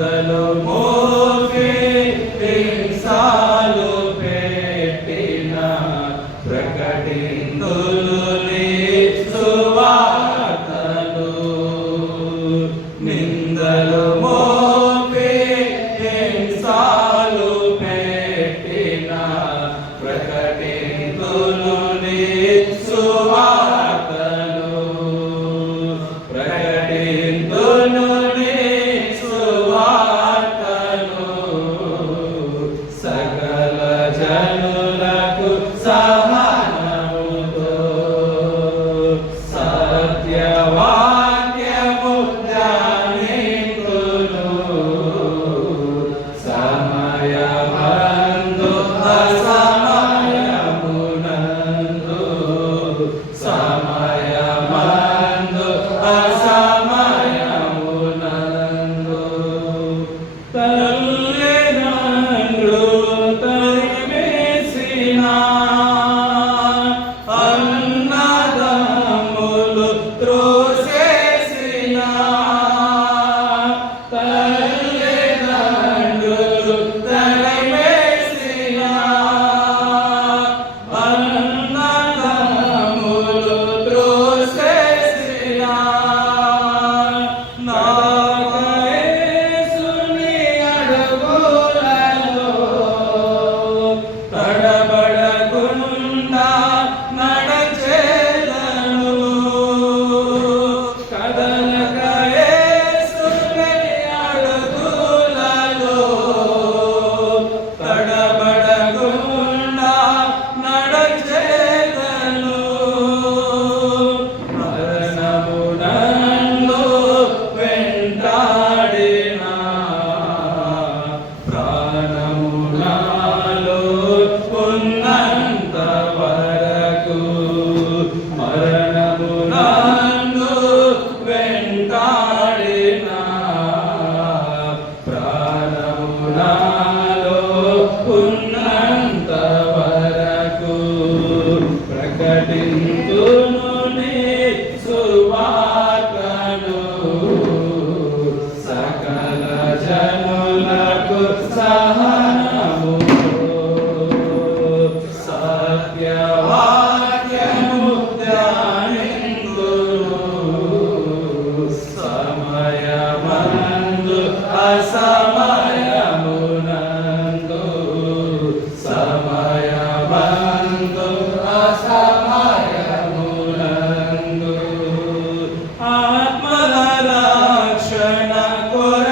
I love you. 사 Amen. what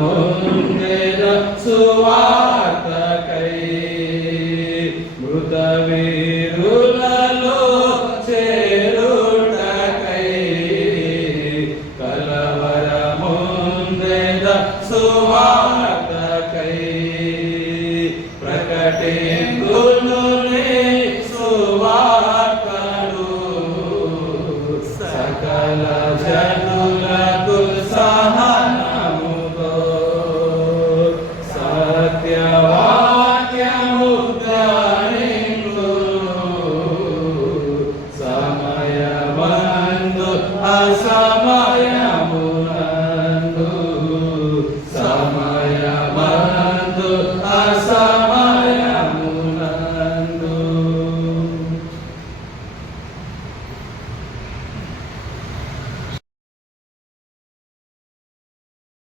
ముందేద సువార్తకై మృత వీరులలో చేరుటకై కలవర ముందేద సువార్తకై ప్రకటే సువార్తలు సకల జన